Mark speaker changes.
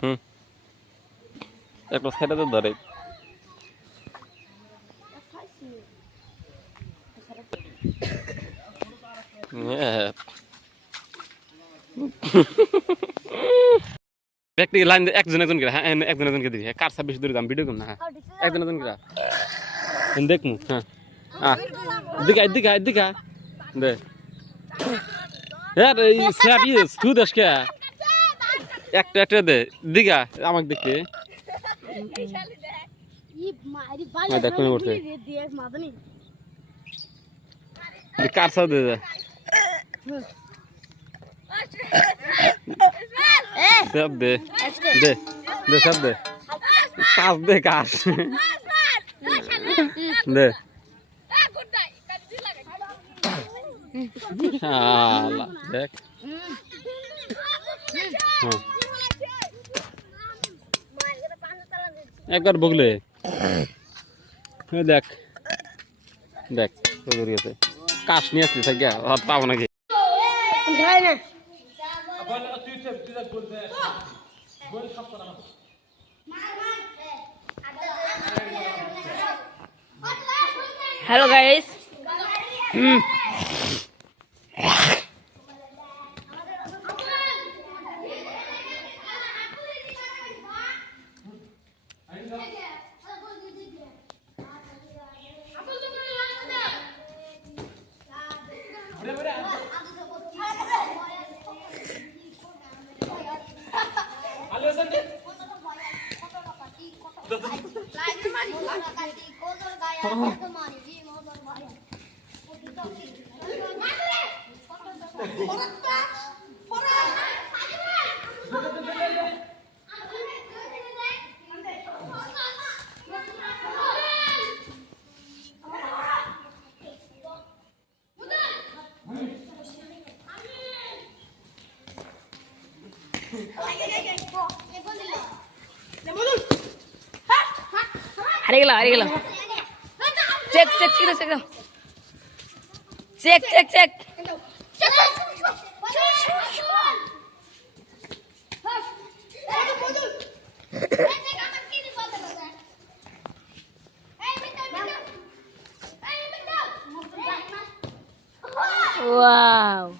Speaker 1: হুম। একটা সাইডে তো ধরে। হ্যাঁ। ব্যক্তি লাইন একজন একজন করে হ্যাঁ একজন একজনকে দিবি। হ্যাঁ কার ছাব্বিশ দূরে দাম ভিডিও কম না হ্যাঁ। একজন একজন করে। দেখমু হ্যাঁ। আহ দিকা দিকা দিকা দে। হ্যাঁ এই স্যাপ তুই দেশ কে। একটা একটা দে। দিকা আমাকে দেখ, করছে? কার সাথে দে দে। সব দে। দে দে সব দে। কাজ দে কাজ। দে। আল্লাহ দেখ। হ্যাঁ। একবার বগলে। এই দেখ। দেখ। গেছে কাশ নিয়ে থাকি আর পাবো নাকি?
Speaker 2: হ্যালো গাইস কত টাকা কত টাকা কত টাকা কত টাকা हरिगला हरिगला check
Speaker 3: check check check check check check Wow.